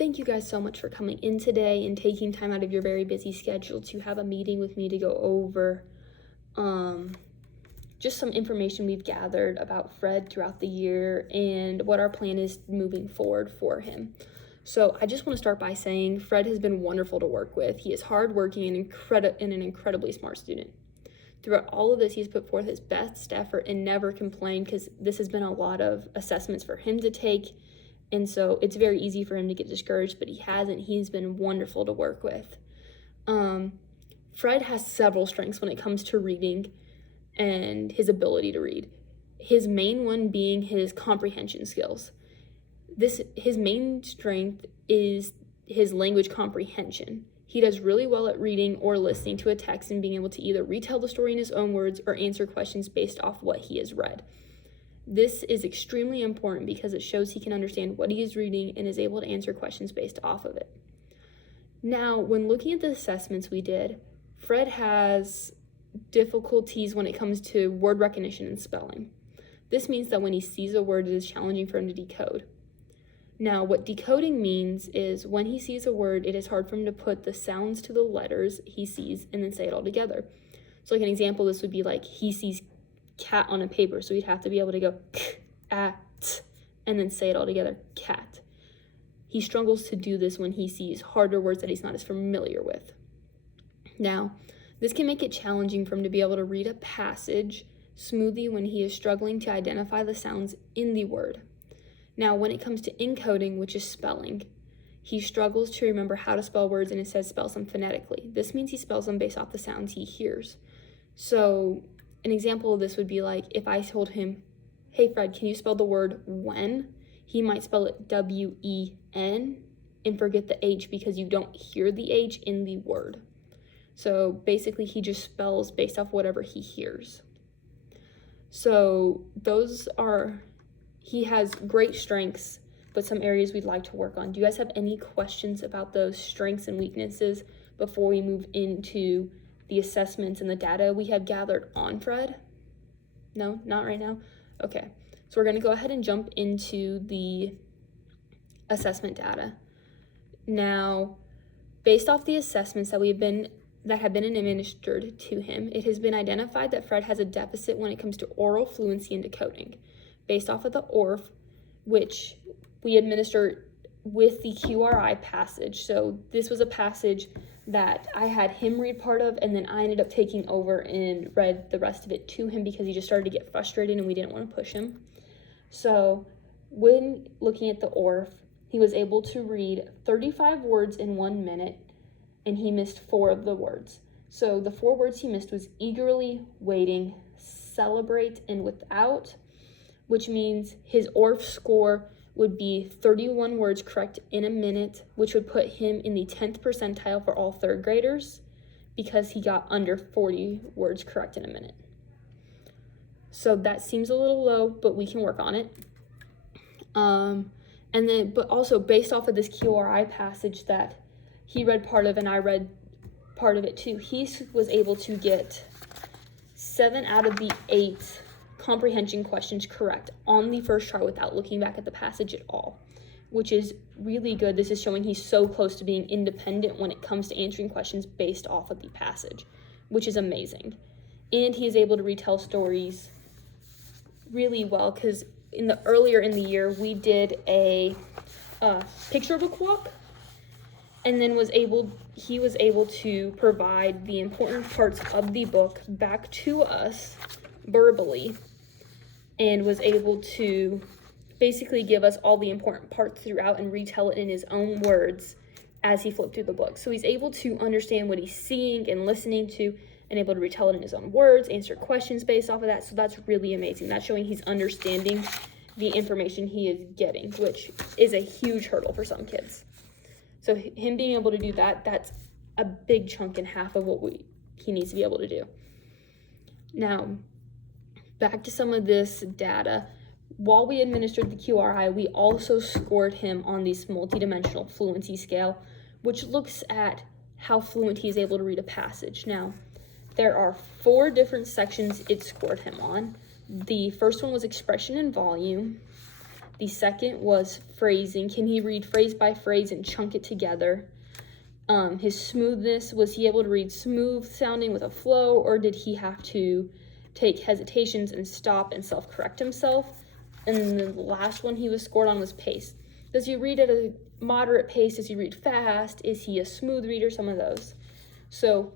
Thank you guys so much for coming in today and taking time out of your very busy schedule to have a meeting with me to go over just some information we've gathered about Fred throughout the year and what our plan is moving forward for him. So I just want to start by saying Fred has been wonderful to work with. He is hardworking and an incredibly smart student. Throughout all of this, he's put forth his best effort and never complained, because this has been a lot of assessments for him to take. And so it's very easy for him to get discouraged, but he hasn't. He's been wonderful to work with. Fred has several strengths when it comes to reading and his ability to read. His main one being his comprehension skills. His main strength is his language comprehension. He does really well at reading or listening to a text and being able to either retell the story in his own words or answer questions based off what he has read. This is extremely important because it shows he can understand what he is reading and is able to answer questions based off of it. Now, when looking at the assessments we did, Fred has difficulties when it comes to word recognition and spelling. This means that when he sees a word, it is challenging for him to decode. Now, what decoding means is when he sees a word, it is hard for him to put the sounds to the letters he sees and then say it all together. So like an example, this would be like he sees cat on a paper, so he'd have to be able to go cat and then say it all together, cat. He struggles to do this when he sees harder words that he's not as familiar with. Now, this can make it challenging for him to be able to read a passage smoothly when he is struggling to identify the sounds in the word. Now, when it comes to encoding, which is spelling, he struggles to remember how to spell words and instead spells them phonetically. This means he spells them based off the sounds he hears. So an example of this would be like if I told him, hey Fred, can you spell the word when? He might spell it W-E-N and forget the H because you don't hear the H in the word. So basically he just spells based off whatever he hears. So he has great strengths, but some areas we'd like to work on. Do you guys have any questions about those strengths and weaknesses before we move into the assessments and the data we have gathered on Fred? No, not right now? Okay, so we're gonna go ahead and jump into the assessment data. Now, based off the assessments that have been administered to him, it has been identified that Fred has a deficit when it comes to oral fluency and decoding. Based off of the ORF, which we administered with the QRI passage. So this was a passage that I had him read part of, and then I ended up taking over and read the rest of it to him because he just started to get frustrated and we didn't want to push him. So when looking at the ORF, he was able to read 35 words in 1 minute, and he missed 4 of the words. So the 4 words he missed was eagerly, waiting, celebrate, and without, which means his ORF score would be 31 words correct in a minute, which would put him in the 10th percentile for all 3rd graders because he got under 40 words correct in a minute. So that seems a little low, but we can work on it. But also based off of this QRI passage that he read part of and I read part of it too, he was able to get 7 out of the 8 comprehension questions correct on the first try without looking back at the passage at all, which is really good. This is showing he's so close to being independent when it comes to answering questions based off of the passage, which is amazing. And he is able to retell stories really well because earlier in the year we did a picture book walk, and then he was able to provide the important parts of the book back to us verbally, and was able to basically give us all the important parts throughout and retell it in his own words as he flipped through the book. So he's able to understand what he's seeing and listening to and able to retell it in his own words, answer questions based off of that. So that's really amazing. That's showing he's understanding the information he is getting, which is a huge hurdle for some kids. So him being able to do that, that's a big chunk and half of what he needs to be able to do. Now, back to some of this data. While we administered the QRI, we also scored him on this multidimensional fluency scale, which looks at how fluent he is able to read a passage. Now, there are 4 different sections it scored him on. The first one was expression and volume. The second was phrasing. Can he read phrase by phrase and chunk it together? His smoothness, was he able to read smooth sounding with a flow, or did he have to take hesitations and stop and self-correct himself? And then the last one he was scored on was pace. Does he read at a moderate pace? Does he read fast? Is he a smooth reader? Some of those. So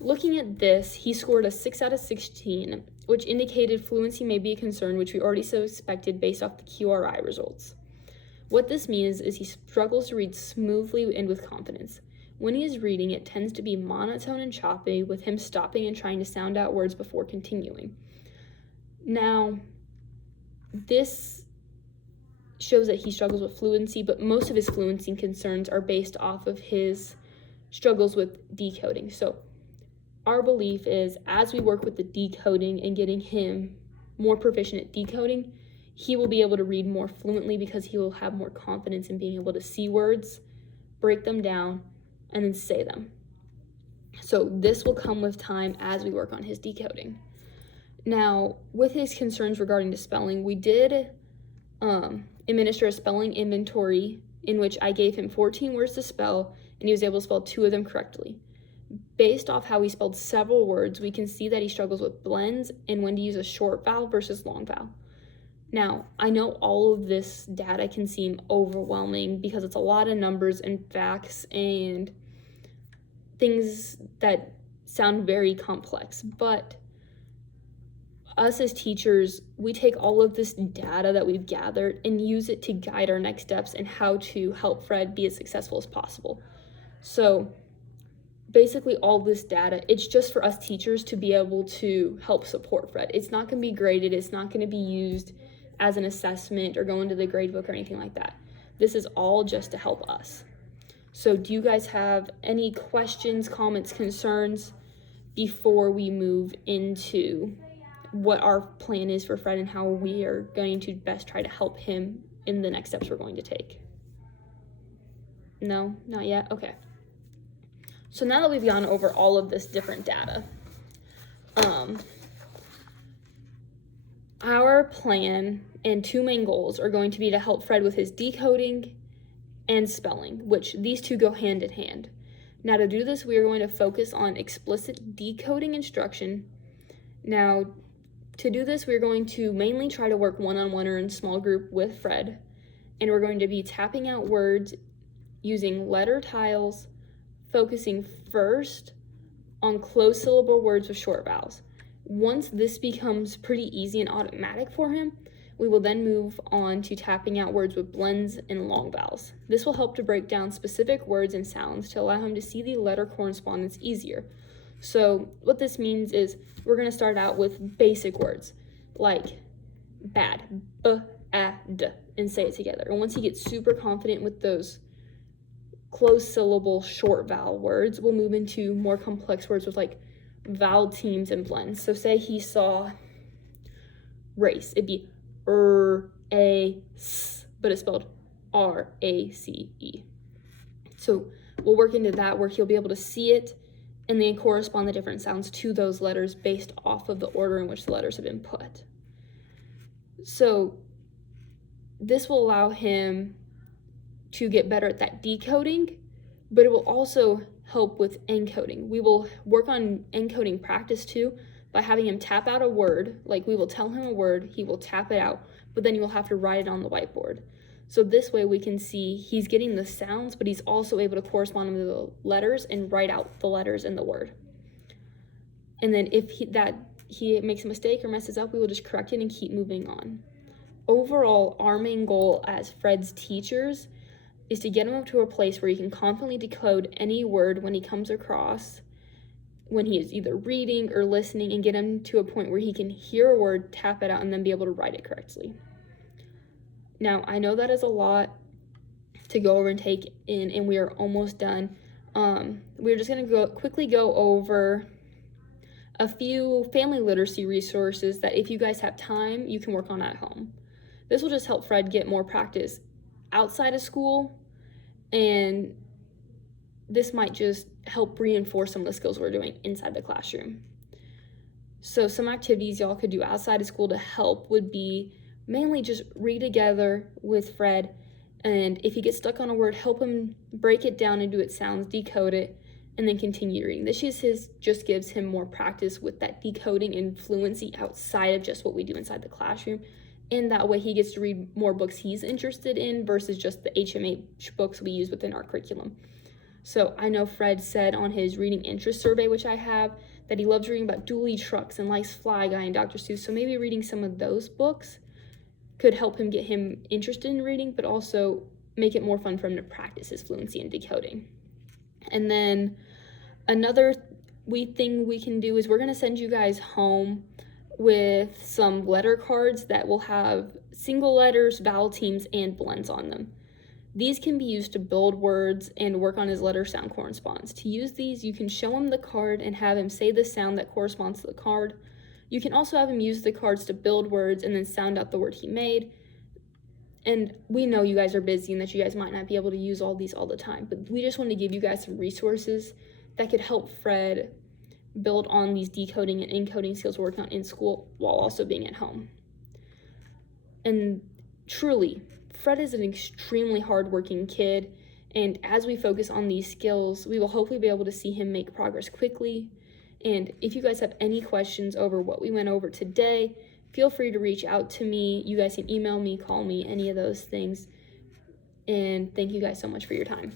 looking at this, he scored a 6 out of 16, which indicated fluency may be a concern, which we already suspected based off the QRI results. What this means is he struggles to read smoothly and with confidence. When he is reading, it tends to be monotone and choppy, with him stopping and trying to sound out words before continuing. Now, this shows that he struggles with fluency, but most of his fluency concerns are based off of his struggles with decoding. So our belief is, as we work with the decoding and getting him more proficient at decoding, he will be able to read more fluently because he will have more confidence in being able to see words, break them down, and then say them. So this will come with time as we work on his decoding. Now, with his concerns regarding the spelling, we did administer a spelling inventory in which I gave him 14 words to spell, and he was able to spell 2 of them correctly. Based off how he spelled several words, we can see that he struggles with blends and when to use a short vowel versus long vowel. Now, I know all of this data can seem overwhelming because it's a lot of numbers and facts and things that sound very complex, but us as teachers, we take all of this data that we've gathered and use it to guide our next steps and how to help Fred be as successful as possible. So basically all this data, it's just for us teachers to be able to help support Fred. It's not going to be graded. It's not going to be used as an assessment or go into the grade book or anything like that. This is all just to help us. So do you guys have any questions, comments, concerns before we move into what our plan is for Fred and how we are going to best try to help him in the next steps we're going to take? No, not yet? Okay. So now that we've gone over all of this different data, our plan and 2 main goals are going to be to help Fred with his decoding and spelling, which these 2 go hand in hand. Now to do this, we are going to focus on explicit decoding instruction. Now, to do this, we're going to mainly try to work one-on-one or in small group with Fred, and we're going to be tapping out words using letter tiles, focusing first on closed syllable words with short vowels. Once this becomes pretty easy and automatic for him, we will then move on to tapping out words with blends and long vowels. This will help to break down specific words and sounds to allow him to see the letter correspondence easier. So what this means is we're going to start out with basic words like bad, b-a-d, and say it together. And once he gets super confident with those closed syllable short vowel words, we'll move into more complex words with like vowel teams and blends. So say he saw race, it'd be r-a-s, but it's spelled r-a-c-e. So we'll work into that where he'll be able to see it and then correspond the different sounds to those letters based off of the order in which the letters have been put. So this will allow him to get better at that decoding, but it will also help with encoding. We will work on encoding practice too by having him tap out a word. Like we will tell him a word, he will tap it out, but then you will have to write it on the whiteboard. So this way we can see he's getting the sounds, but he's also able to correspond with the letters and write out the letters in the word. And then if he makes a mistake or messes up, we will just correct it and keep moving on. Overall, our main goal as Fred's teachers is to get him up to a place where he can confidently decode any word when he comes across, when he is either reading or listening, and get him to a point where he can hear a word, tap it out, and then be able to write it correctly. Now, I know that is a lot to go over and take in, and we are almost done. We're just going to quickly go over a few family literacy resources that if you guys have time, you can work on at home. This will just help Fred get more practice outside of school, and this might just help reinforce some of the skills we're doing inside the classroom. So some activities y'all could do outside of school to help would be mainly just read together with Fred, and if he gets stuck on a word, help him break it down into its sounds, decode it, and then continue reading. This just gives him more practice with that decoding and fluency outside of just what we do inside the classroom. And that way he gets to read more books he's interested in versus just the HMH books we use within our curriculum. So I know Fred said on his reading interest survey, which I have, that he loves reading about dually trucks and likes Fly Guy and Dr. Seuss. So maybe reading some of those books could help him get him interested in reading, but also make it more fun for him to practice his fluency in decoding. And then another thing we can do is we're going to send you guys home with some letter cards that will have single letters, vowel teams, and blends on them. These can be used to build words and work on his letter sound correspondence. To use these, you can show him the card and have him say the sound that corresponds to the card. You can also have him use the cards to build words and then sound out the word he made. And we know you guys are busy and that you guys might not be able to use all these all the time, but we just want to give you guys some resources that could help Fred build on these decoding and encoding skills we're working on in school while also being at home. And truly, Fred is an extremely hardworking kid, and as we focus on these skills, we will hopefully be able to see him make progress quickly. And if you guys have any questions over what we went over today, feel free to reach out to me. You guys can email me, call me, any of those things. And thank you guys so much for your time.